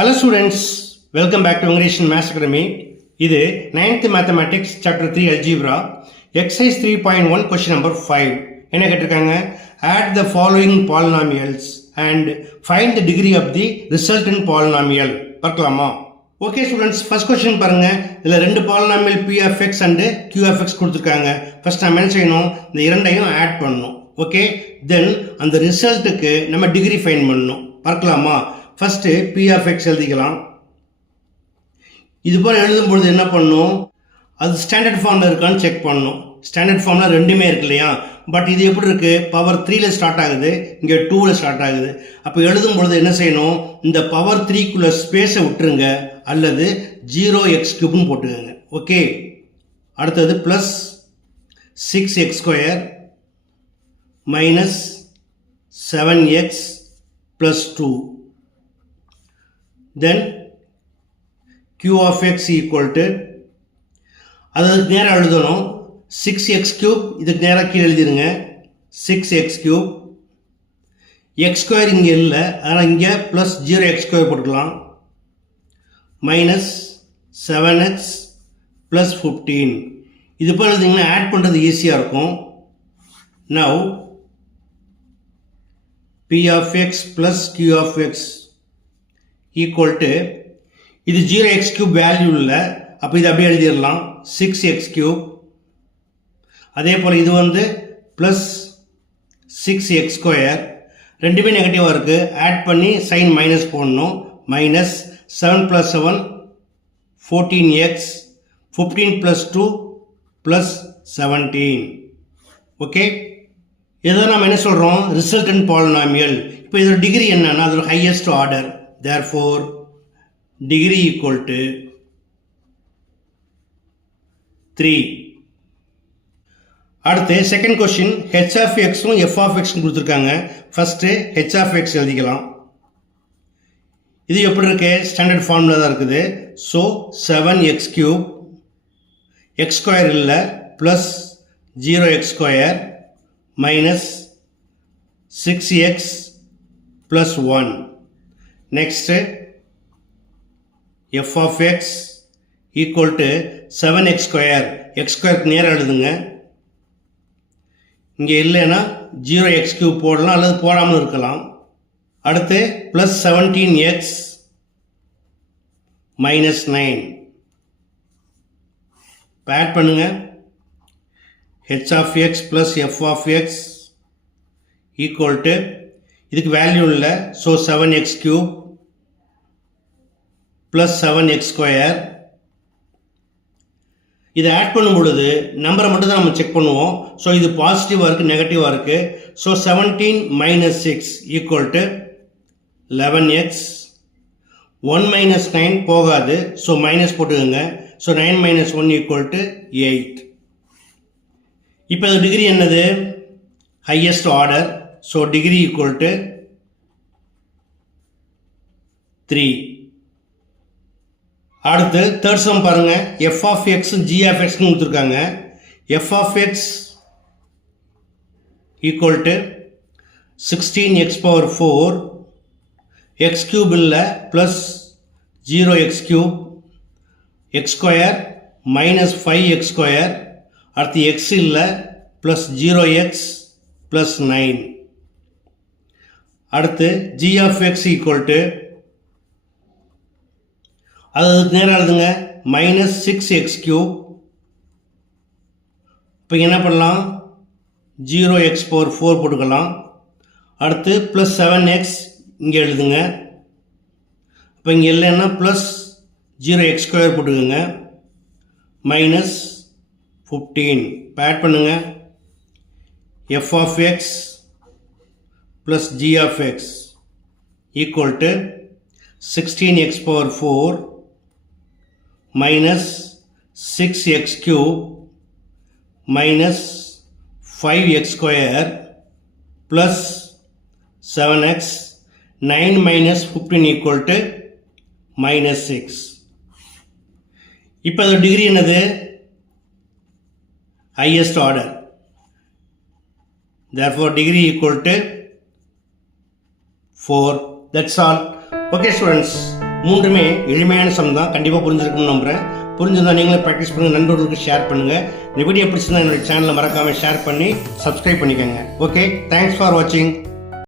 Hello students, welcome back to English and Maths Academy. இது 9th Mathematics Chapter 3 Algebra Exercise 3.1 Question number 5. என்ன கேட்டிருக்காங்க? Add the following polynomials and find the degree of the resultant polynomial. பார்க்கலாமா? Okay students, first question பாருங்க. இதில் ரெண்டு polynomial p of x and q of x கொடுத்துருக்காங்க. First நம்ம என்ன செய்யணும்? இந்த இரண்டையும் add பண்ணணும். Okay, then அந்த ரிசல்ட்டுக்கு நம்ம டிகிரி ஃபைண்ட் பண்ணணும். பார்க்கலாமா? ஃபர்ஸ்ட் p of x எழுதிக்கலாம். இது போல் எழுதும்பொழுது என்ன பண்ணணும், அது ஸ்டாண்டர்ட் ஃபார்மில் இருக்கான்னு செக் பண்ணணும். ஸ்டாண்டர்ட் ஃபார்மில் ரெண்டுமே இருக்கு இல்லையா, பட் இது எப்படி இருக்குது, பவர் 3ல் ஸ்டார்ட் ஆகுது, இங்கே 2ல் ஸ்டார்ட் ஆகுது. அப்போ எழுதும்பொழுது என்ன செய்யணும், இந்த பவர் 3க்குள்ளே ஸ்பேஸை விட்டுருங்க அல்லது 0x³ போட்டுக்கோங்க. ஓகே, அடுத்தது plus 6x² minus 7x plus 2. then q of x equal to, அதுக்கு நேராக எழுதணும் 6x³ இதுக்கு நேராக கீழே எழுதிருங்க 6x³ x² இங்கே இல்லை, அதனால் இங்கே ப்ளஸ் 0x² போட்டுக்கலாம் மைனஸ் 7x ப்ளஸ் 15. இது போல் எழுதிங்கன்னா ஆட் பண்ணுறது ஈஸியாக இருக்கும். now p of x plus q of x equal to, இது 0x³ வேல்யூ இல்லை, அப்போ இது அப்படியே எழுதிடலாம் 6x³. அதே போல் இது வந்து ப்ளஸ் 6x², ரெண்டுமே நெகட்டிவாக இருக்குது, ஆட் பண்ணி சைன் மைனஸ் போடணும். Minus 7 + 7 14x 15 + 2 + 17. ஓகே, இதை நம்ம என்ன சொல்கிறோம், ரிசல்டன்ட் பாலினாமியல். இப்போ இதோட டிகிரி என்னன்னா அதோட highest order. therefore degree equal to 3. அடுத்து second question, h of x um f of x கொடுத்துருக்காங்க. ஃபர்ஸ்ட் h of x எழுதிக்கலாம். இது எப்படி இருக்கு, ஸ்டாண்டர்ட் ஃபார்முலா தான் இருக்குது. ஸோ 7x³ x² இல்லை plus 0x² minus 6x plus 1. next f of x equal to 7x², x² நேராக எழுதுங்க. இங்கே இல்லைன்னா 0x³ போடலாம் அல்லது போடாமல் இருக்கலாம். அடுத்து ப்ளஸ் 17x மைனஸ் 9. ஆட் பண்ணுங்க. h of x plus f of x equal to, இதுக்கு வேல்யூ இல்லை, ஸோ 7x³ ப்ளஸ் 7x². இதை ஆட் பண்ணும் பொழுது நம்பரை மட்டும் தான் நம்ம செக் பண்ணுவோம். ஸோ இது பாசிட்டிவாக இருக்குது, நெகட்டிவாக இருக்குது. So 17 minus 6 equal to 11x. 1 minus 9 போகாது, ஸோ மைனஸ் போட்டுக்கோங்க. So 9 minus 1 equal to 8. இப்போ இது டிகிரி என்னது, highest order. So degree equal to 3. அடுத்து தேர்ட் சம் பாருங்க, f of x g of x கொடுத்துருக்காங்க. f of x equal to 16x⁴ x³ இல்லை plus 0x³ x² minus 5x², அடுத்து x இல்லை plus 0x plus 9. அடுத்து g of x equal to, அதுக்கு நேரம் எழுதுங்க மைனஸ் 6x³. இப்போ என்ன பண்ணலாம், 0x⁴ போட்டுக்கலாம். அடுத்து ப்ளஸ் 7x இங்கே எழுதுங்க. இப்போ இங்கே இல்லைன்னா ப்ளஸ் 0x² போட்டுக்கோங்க மைனஸ் 15. இப்போ ஆட் பண்ணுங்க. f of x plus g of x equal to 16x⁴ minus 6x³ minus 5x² plus 7x. 9 minus 15 equal to minus 6. இப்போ அது டிகிரி என்னது, highest order. therefore degree equal to 4. That's all. Okay students, மூன்றுமே எளிமையான some தான். கண்டிப்பாக புரிஞ்சிருக்கும்னு நம்புகிறேன். புரிஞ்சிருந்தால் நீங்களும் ப்ராக்டிஸ் பண்ணுங்கள், நண்பர்களுக்கு ஷேர் பண்ணுங்கள். இந்த வீடியோ பிடிச்சிருந்தா என்னோட சேனலை மறக்காமல் ஷேர் பண்ணி சப்ஸ்கிரைப் பண்ணிக்கோங்க. ஓகே, தேங்க்ஸ் ஃபார் வாட்சிங்.